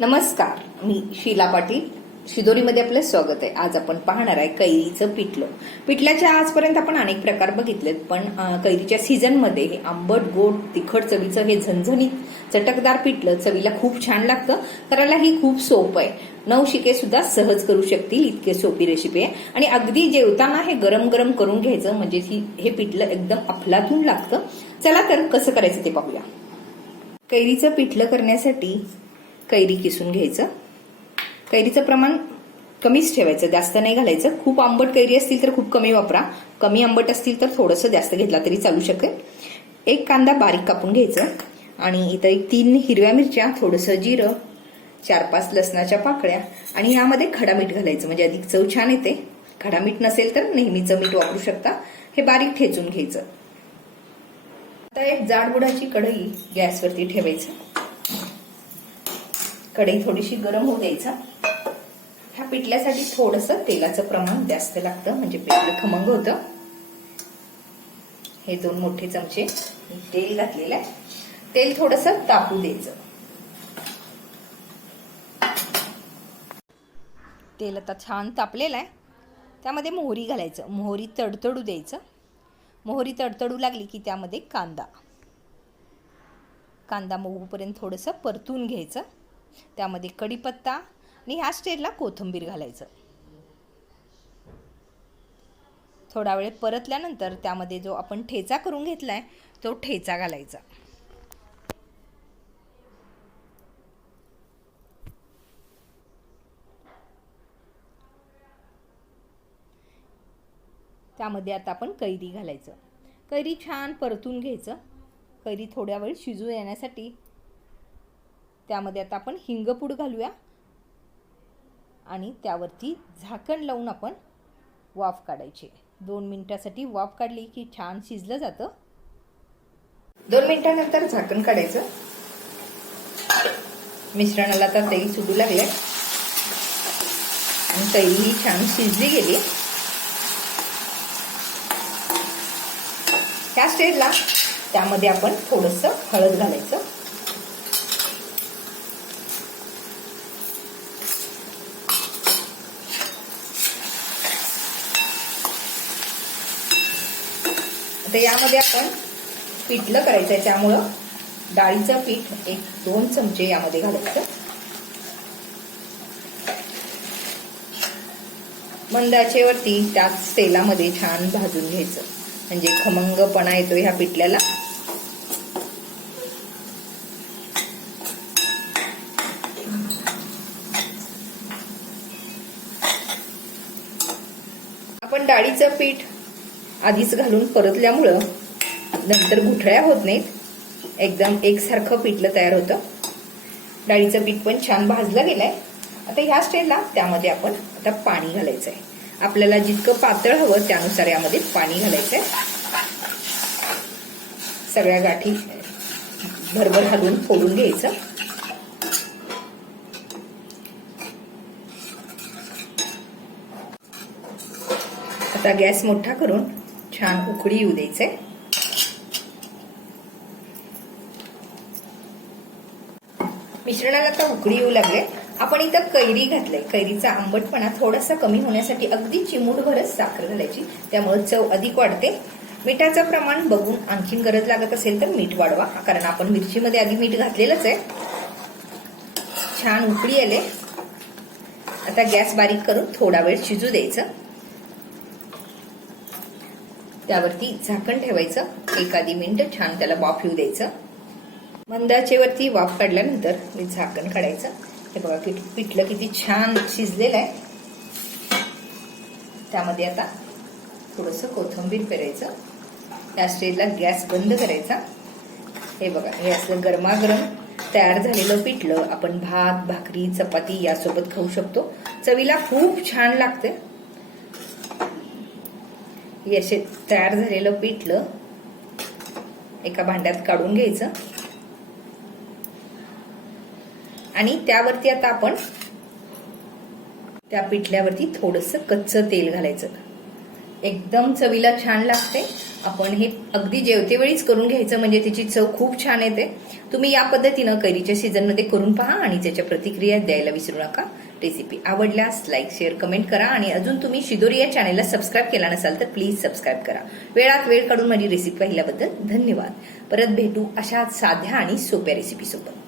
नमस्कार मी शीला पाटील. शिदोरीमध्ये आपलं स्वागत आहे. आज आपण पाहणार आहे कैरीचं पिठलं. पिठल्याच्या आजपर्यंत आपण अनेक प्रकार बघितलेत पण कैरीच्या सीझनमध्ये हे आंबट गोड तिखट चवीचं हे झणझणीत चटकदार पिठलं चवीला खूप छान लागतं. करायलाही खूप सोपं आहे. नऊ शिके सुद्धा सहज करू शकतील इतके सोपी रेसिपी आहे. आणि अगदी जेवताना हे गरम गरम करून घ्यायचं म्हणजे ही हे पिठलं एकदम अफलातून लागतं. चला तर कसं करायचं ते पाहूया. कैरीचं पिठलं करण्यासाठी कैरी किसून घ्यायचं. कैरीचं प्रमाण कमीच ठेवायचं. जास्त नाही घालायचं. खूप आंबट कैरी असतील तर खूप कमी वापरा. कमी आंबट असतील तर थोडंसं जास्त घेतला तरी चालू शकेल. एक कांदा बारीक कापून घ्यायचं. आणि इथं एक तीन हिरव्या मिरच्या थोडंसं जिरं चार पाच लसणाच्या पाकळ्या आणि यामध्ये खडा मीठ घालायचं. म्हणजे अधिक चव छान येते. खडा मीठ नसेल तर नेहमीचं मीठ वापरू शकता. हे बारीक ठेचून घ्यायचं. आता एक जाडबुडाची कढई गॅसवरती ठेवायचं. कढई थोडीशी गरम होऊ द्यायचा. ह्या पिठल्यासाठी थोडस तेलाचं प्रमाण जास्त लागतं म्हणजे पिठलं खमंग होतं. हे दोन मोठे चमचे तेल घातलेलं आहे. तेल थोडस तापू द्यायचं. तेल आता छान तापलेलं आहे. त्यामध्ये मोहरी घालायचं. मोहरी तडतडू द्यायचं. मोहरी तडतडू लागली की त्यामध्ये कांदा. कांदा मोहूपर्यंत थोडंसं परतून घ्यायचं. त्यामध्ये कढीपत्ता आणि ह्या स्टेजला कोथिंबीर घालायचं. थोडा वेळ परतल्यानंतर त्यामध्ये जो आपण ठेचा करून घेतलाय तो ठेचा घालायचा. त्यामध्ये आता आपण कैरी घालायचं. कैरी छान परतून घ्यायचं. कैरी थोड्या वेळ शिजू येण्यासाठी त्यामध्ये आता आपण हिंगपूड घालूया. आणि त्यावरती झाकण लावून आपण वाफ काढायची. दोन मिनिटासाठी वाफ काढली की छान शिजलं जातं. दोन मिनिटानंतर झाकण काढायचं. मिश्रणाला आता तेल सुटू लागले आणि कैरी छान शिजली गेली. त्या स्टेजला त्यामध्ये आपण थोडंसं हळद घालायचं. आता यामध्ये आपण पिठलं करायचं आहे. त्यामुळं डाळीचं पीठ एक दोन चमचे यामध्ये घालायचं. मंदाचेवरती त्याच तेलामध्ये छान भाजून घ्यायचं. म्हणजे खमंगपणा येतो ह्या पिठल्याला. आपण डाळीचं पीठ आधीच घालून परतल्यामुळं नंतर गुठळ्या होत नाहीत. एकदम एकसारखं पिठलं तयार होतं. डाळीचं पीठ पण छान भाजलं गेलंय. आता ह्या स्टेजला त्यामध्ये आपण आता पाणी घालायचं आहे आपल्याला जितकं पातळ हवं त्यानुसार यामध्ये पाणी घालायचंय. सगळ्या गाठी भरभर घालून फोडून घ्यायचं. आता गॅस मोठा करून छान उकळी येऊ द्यायचे. मिश्रणाला आता उकळी येऊ लागले. आपण इथं कैरी घातलंय. कैरीचा आंबटपणा थोडासा कमी होण्यासाठी अगदी चिमूटभरच साखर घालायची. त्यामुळे चव अधिक वाढते. मिठाचं प्रमाण बघून आणखीन गरज लागत असेल तर मीठ वाढवा. कारण आपण मिरचीमध्ये आधी मीठ घातलेलंच आहे. छान उकळी आले. आता गॅस बारीक करून थोडा वेळ शिजू द्यायचं. त्यावरती झाकण ठेवायचं. एखादी मिनिट छान त्याला वाफ येऊ द्यायचं. मंदाचेवरती वाफ काढल्यानंतर मी झाकण काढायचं. हे बघा कि पिठलं किती छान शिजलेलं आहे. त्यामध्ये आता थोडंसं कोथिंबीर पेरायचं. त्या स्टेजला गॅस बंद करायचा. हे बघा हे असलं गरमागरम तयार झालेलं पिठलं आपण भात भाकरी चपाती यासोबत खाऊ शकतो. चवीला खूप छान लागते हे असे तयार झालेलं पिठलं एका भांड्यात काढून घ्यायचं. आणि त्यावरती आता आपण त्या पिठल्यावरती थोडस कच्चं तेल घालायचं. एकदम चवीला छान लागते. आपण हे अगदी जेवतेवेळीच करून घ्यायचं म्हणजे त्याची चव खूप छान येते. तुम्ही या पद्धतीनं कैरीच्या सीझनमध्ये करून पहा आणि त्याच्या प्रतिक्रिया द्यायला विसरू नका. रेसिपी आवडल्यास लाईक शेअर कमेंट करा आणि अजून तुम्ही शिदोरी या चॅनेलला सबस्क्राईब केला नसाल तर प्लीज सबस्क्राईब करा. वेळात वेळ काढून माझी रेसिपी पाहिल्याबद्दल धन्यवाद. परत भेटू अशा साध्या आणि सोप्या रेसिपी सोबत.